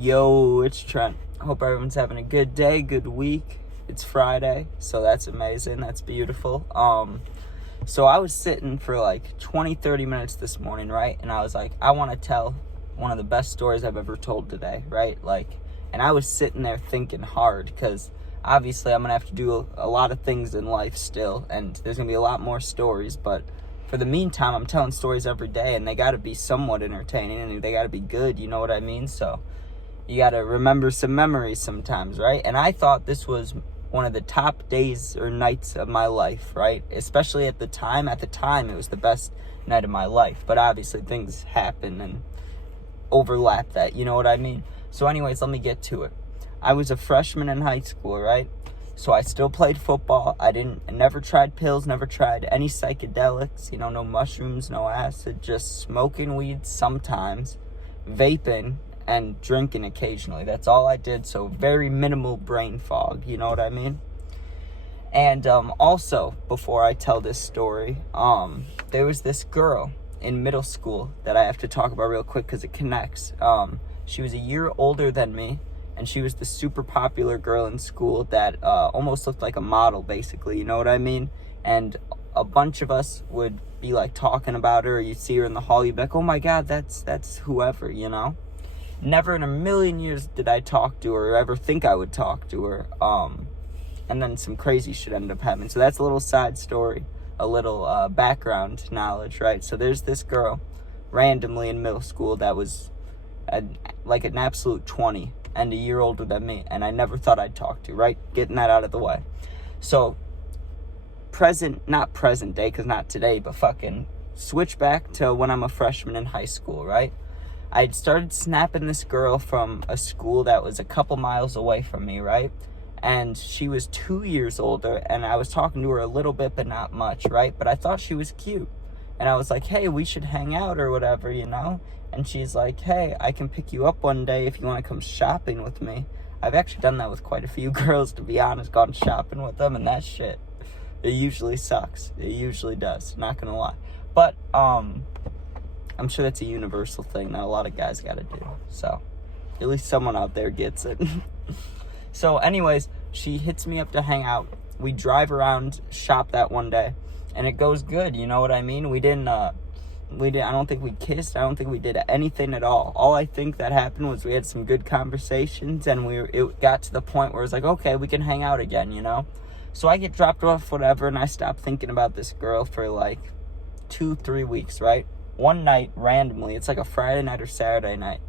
Yo, it's Trent. Hope everyone's having a good day, good week. It's Friday, so that's amazing. That's beautiful. So I was sitting for like 20-30 minutes this morning, right? And I was like, I want to tell one of the best stories I've ever told today, right? And I was sitting there thinking hard because obviously I'm going to have to do a lot of things in life still, and there's going to be a lot more stories, but for the meantime, I'm telling stories every day, and they got to be somewhat entertaining, and they got to be good, you know what I mean? So you got to remember some memories sometimes, right? And I thought this was one of the top days or nights of my life, right? Especially at the time. At the time, it was the best night of my life. But obviously, things happen and overlap that, you know what I mean? So anyways, let me get to it. I was a freshman in high school, right? So I still played football. I never tried pills, never tried any psychedelics, no mushrooms, no acid, just smoking weed sometimes, vaping, and drinking occasionally. That's all I did, so very minimal brain fog, you know what I mean? And also, before I tell this story, there was this girl in middle school that I have to talk about real quick because it connects. She was a year older than me, and she was the super popular girl in school that almost looked like a model, basically, you know what I mean? And a bunch of us would be like talking about her, or you'd see her in the hall, you'd be like, oh my god, that's whoever, you know? Never in a million years did I talk to her or ever think I would talk to her. And then some crazy shit ended up happening. So that's a little side story, a little background knowledge, right? So there's this girl randomly in middle school that was like an absolute 20 and a year older than me, and I never thought I'd talk to, right? Getting that out of the way. So not present day, because not today, but fucking switch back to when I'm a freshman in high school, right? I'd started snapping this girl from a school that was a couple miles away from me, right? And she was 2 years older, and I was talking to her a little bit, but not much, right? But I thought she was cute. And I was like, hey, we should hang out or whatever, you know? And she's like, hey, I can pick you up one day if you want to come shopping with me. I've actually done that with quite a few girls, to be honest, gone shopping with them, and that shit, it usually sucks. It usually does, not gonna lie. But, I'm sure that's a universal thing that a lot of guys gotta do. So, at least someone out there gets it. So, anyways, she hits me up to hang out. We drive around, shop that one day, and it goes good, you know what I mean? I don't think we kissed. I don't think we did anything at all. All I think that happened was we had some good conversations, and it got to the point where it's like, okay, we can hang out again, you know? So I get dropped off, whatever, and I stop thinking about this girl for like 2-3 weeks, right? One night, randomly, it's like a Friday night or Saturday night,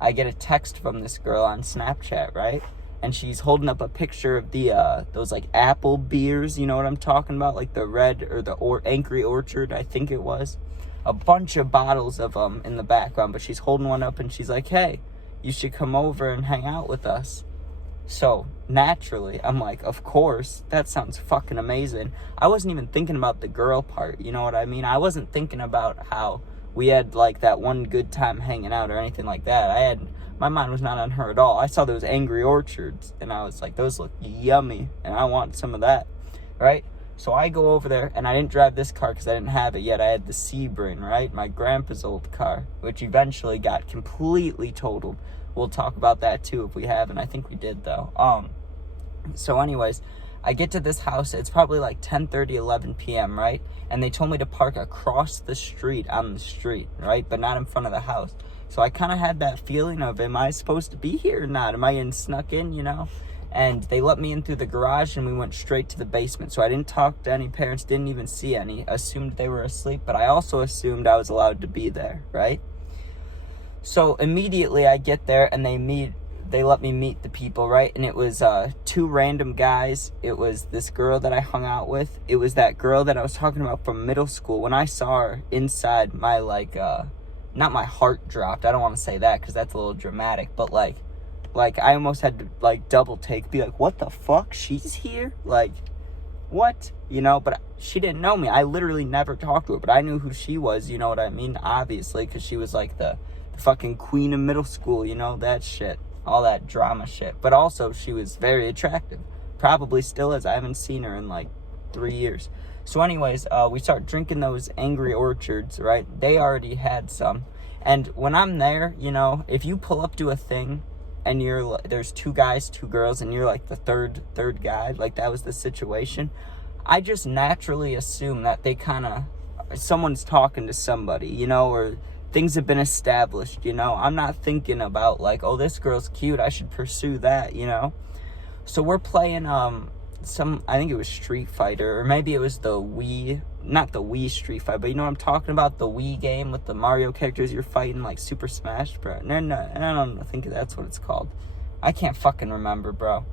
I get a text from this girl on Snapchat, right? And she's holding up a picture of those like apple beers, you know what I'm talking about? Like the red or the Angry Orchard, I think it was. A bunch of bottles of them in the background, but she's holding one up and she's like, hey, you should come over and hang out with us. So, naturally, I'm like, of course, that sounds fucking amazing. I wasn't even thinking about the girl part, you know what I mean? I wasn't thinking about how we had, like, that one good time hanging out or anything like that. My mind was not on her at all. I saw those Angry Orchards, and I was like, those look yummy, and I want some of that, right? So I go over there, and I didn't drive this car because I didn't have it yet. I had the Sebring, right? My grandpa's old car, which eventually got completely totaled. We'll talk about that too if we haven't. I think we did though. So anyways, I get to this house. It's probably like 10:30, 11 p.m., right? And they told me to park across the street on the street, right? But not in front of the house. So I kind of had that feeling of, am I supposed to be here or not? Am I snuck in, you know? And they let me in through the garage, and we went straight to the basement. So I didn't talk to any parents, didn't even see any. Assumed they were asleep, but I also assumed I was allowed to be there, right? So immediately I get there, and they let me meet the people, right? And it was 2 random guys. It was this girl that I hung out with. It was that girl that I was talking about from middle school. When I saw her inside, my not my heart dropped. I don't want to say that because that's a little dramatic, but like I almost had to like double take, be like, what the fuck? She's here? Like, what? You know, but she didn't know me. I literally never talked to her, but I knew who she was, you know what I mean? Obviously, because she was like the fucking queen of middle school, you know, that shit. All that drama shit. But also, she was very attractive. Probably still is. I haven't seen her in like 3 years. So anyways, we start drinking those Angry Orchards, right? They already had some. And when I'm there, you know, if you pull up to a thing and there's 2 guys, 2 girls, and you're like the third guy, like that was the situation, I just naturally assume that they kind of, someone's talking to somebody, you know, or things have been established, you know. I'm not thinking about like, oh, this girl's cute, I should pursue that, you know. So we're playing I think it was Street Fighter, or maybe it was the Wii, not the Wii Street Fighter, but you know what I'm talking about, the Wii game with the Mario characters you're fighting, like Super Smash Bros. No, I don't think that's what it's called. I can't fucking remember, bro.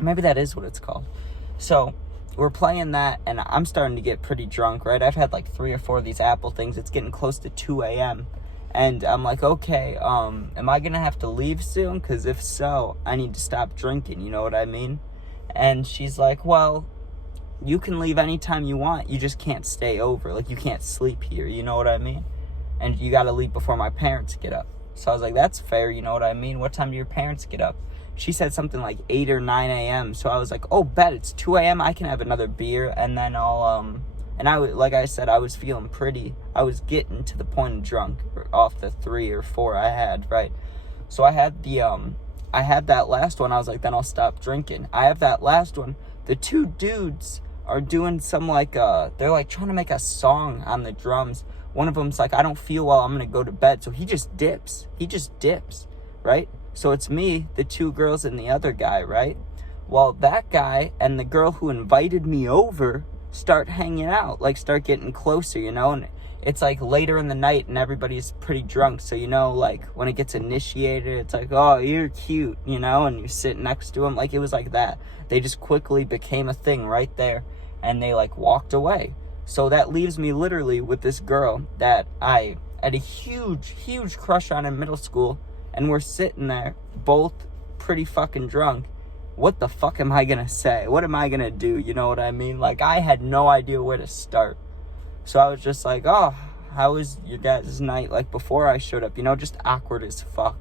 Maybe that is what it's called. So we're playing that, and I'm starting to get pretty drunk, right? I've had like 3 or 4 of these Apple things. It's getting close to 2 a.m. And I'm like, okay, am I gonna have to leave soon? Because if so, I need to stop drinking, you know what I mean? And she's like, well, you can leave anytime you want. You just can't stay over. Like, you can't sleep here, you know what I mean? And you gotta leave before my parents get up. So I was like, that's fair, you know what I mean? What time do your parents get up? She said something like 8 or 9 a.m. So I was like, oh, bet, it's 2 a.m. I can have another beer, and then I'll, and like I said, I was feeling I was getting to the point of drunk off the 3 or 4 I had, right? So I had that last one. I was like, then I'll stop drinking. I have that last one. The 2 dudes are doing some like, they're like trying to make a song on the drums. One of them's like, I don't feel well, I'm going to go to bed. So he just dips, right? So it's me, the 2 girls, and the other guy, right? Well, that guy and the girl who invited me over start hanging out, like start getting closer, you know? And it's like later in the night and everybody's pretty drunk. So, you know, like when it gets initiated, it's like, oh, you're cute, you know? And you sit next to them. Like, it was like that. They just quickly became a thing right there. And they like walked away. So that leaves me literally with this girl that I had a huge crush on in middle school. And we're sitting there, both pretty fucking drunk. What the fuck am I gonna say? What am I gonna do? You know what I mean? Like, I had no idea where to start. So I was just like, oh, how was your guys' night? Like, before I showed up, you know, just awkward as fuck,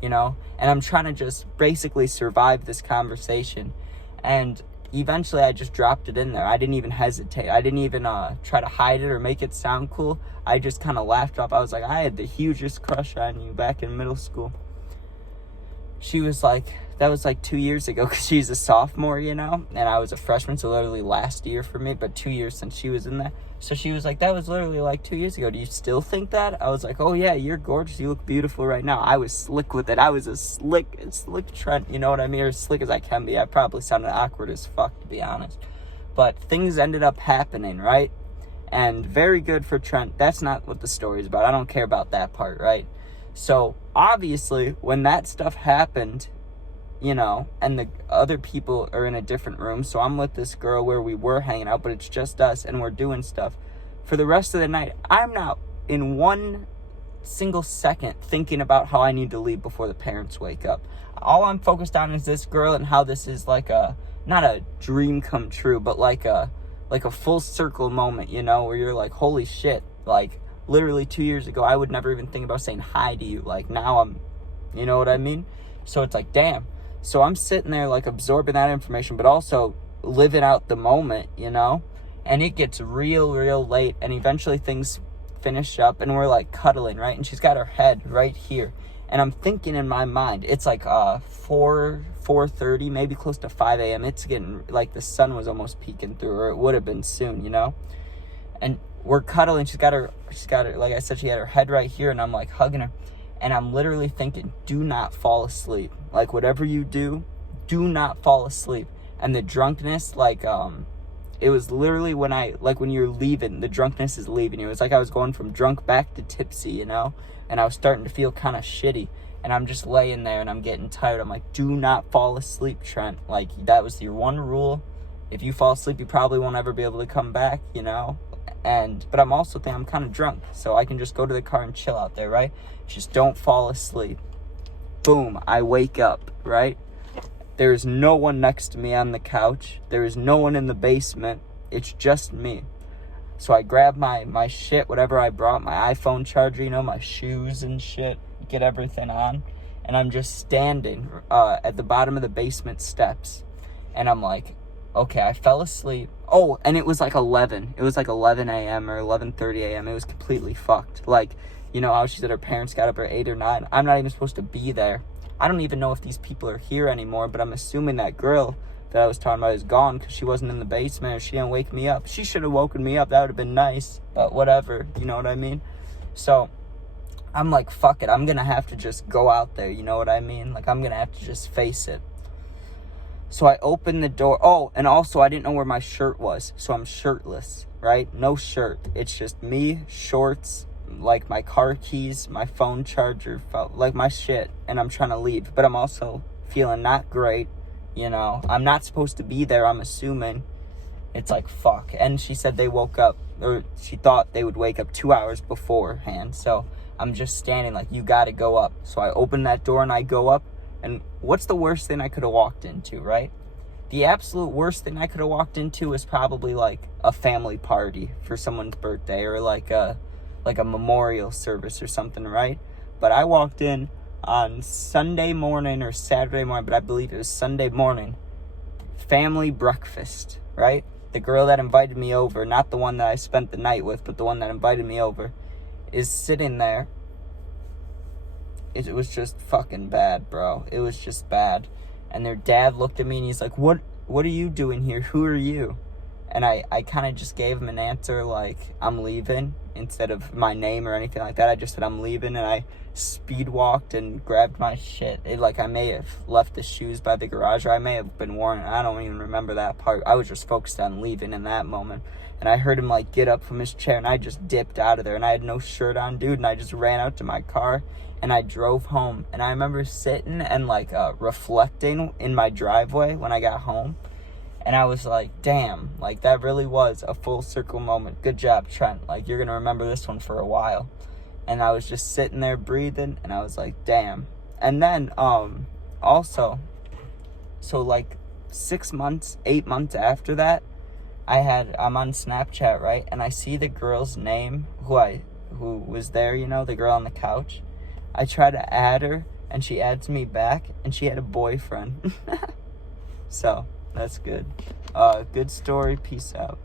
you know? And I'm trying to just basically survive this conversation. And eventually I just dropped it in there. I didn't even hesitate. I didn't even try to hide it or make it sound cool. I just kind of laughed off. I was like, I had the hugest crush on you back in middle school. She was like, that was like 2 years ago, because she's a sophomore, you know, and I was a freshman, so literally last year for me, but 2 years since she was in there. So she was like, that was literally like 2 years ago. Do you still think that? I was like, oh yeah, you're gorgeous. You look beautiful right now. I was slick with it. I was a slick Trent, you know what I mean? Or as slick as I can be. I probably sounded awkward as fuck, to be honest. But things ended up happening, right? And very good for Trent. That's not what the story's about. I don't care about that part, right? So obviously, when that stuff happened, you know, and the other people are in a different room, so I'm with this girl where we were hanging out, but it's just us, and we're doing stuff. For the rest of the night, I'm not in one single second thinking about how I need to leave before the parents wake up. All I'm focused on is this girl and how this is like not a dream come true, but like a full circle moment, you know, where you're like, holy shit, like, literally 2 years ago, I would never even think about saying hi to you. Like, now I'm, you know what I mean? So it's like, damn. So I'm sitting there, like, absorbing that information, but also living out the moment, you know? And it gets real late, and eventually things finish up, and we're, like, cuddling, right? And she's got her head right here. And I'm thinking in my mind, it's like 4:30, maybe close to 5 a.m. It's getting, like, the sun was almost peeking through, or it would have been soon, you know? And we're cuddling. She's got her, like I said, she had her head right here, and I'm, like, hugging her. And I'm literally thinking, do not fall asleep. Like, whatever you do not fall asleep. And the drunkenness, like, it was literally when you're leaving, the drunkenness is leaving you. It was like I was going from drunk back to tipsy, you know? And I was starting to feel kind of shitty. And I'm just laying there, and I'm getting tired. I'm like, do not fall asleep, Trent. Like, that was your one rule. If you fall asleep, you probably won't ever be able to come back, you know? But I'm also thinking I'm kind of drunk, so I can just go to the car and chill out there, right? Just don't fall asleep. Boom, I wake up, right? There is no one next to me on the couch. There is no one in the basement. It's just me. So I grab my shit, whatever I brought, my iPhone charger, you know, my shoes and shit, get everything on. And I'm just standing at the bottom of the basement steps. And I'm like, okay, I fell asleep. Oh, and it was like 11. It was like 11 a.m. or 11:30 a.m. It was completely fucked. Like, You know how she said her parents got up at 8 or 9? I'm not even supposed to be there. I don't even know if these people are here anymore, but I'm assuming that girl that I was talking about is gone because she wasn't in the basement or she didn't wake me up. She should have woken me up. That would have been nice, but whatever. You know what I mean? So I'm like, fuck it. I'm going to have to just go out there. You know what I mean? Like, I'm going to have to just face it. So I opened the door. Oh, and also I didn't know where my shirt was. So I'm shirtless, right? No shirt. It's just me, shorts, like my car keys, my phone charger, like my shit. And I'm trying to leave. But I'm also feeling not great. You know, I'm not supposed to be there, I'm assuming. It's like, fuck. And she said they woke up, or she thought they would wake up 2 hours beforehand. So I'm just standing like, you gotta go up. So I open that door and I go up. And what's the worst thing I could have walked into, right? The absolute worst thing I could have walked into is probably like a family party for someone's birthday, or like a memorial service or something, right? But I walked in on Sunday morning or Saturday morning, but I believe it was Sunday morning. Family breakfast, right? The girl that invited me over, not the one that I spent the night with, but the one that invited me over, is sitting there. It was just fucking bad, bro. It was just bad. And their dad looked at me and he's like, what are you doing here? Who are you? And I kind of just gave him an answer like, I'm leaving, instead of my name or anything like that. I just said, I'm leaving, and I speed walked and grabbed my shit. I may have left the shoes by the garage, or I may have been worn. I don't even remember that part. I was just focused on leaving in that moment. And I heard him like get up from his chair, and I just dipped out of there, and I had no shirt on, dude, and I just ran out to my car, and I drove home. And I remember sitting and like reflecting in my driveway when I got home. And I was like, damn, like that really was a full circle moment. Good job, Trent. Like, you're going to remember this one for a while. And I was just sitting there breathing, and I was like, damn. And then also, so like 8 months after that, I'm on Snapchat, right? And I see the girl's name who was there, you know, the girl on the couch. I try to add her, and she adds me back, and she had a boyfriend. So that's good. Good story. Peace out.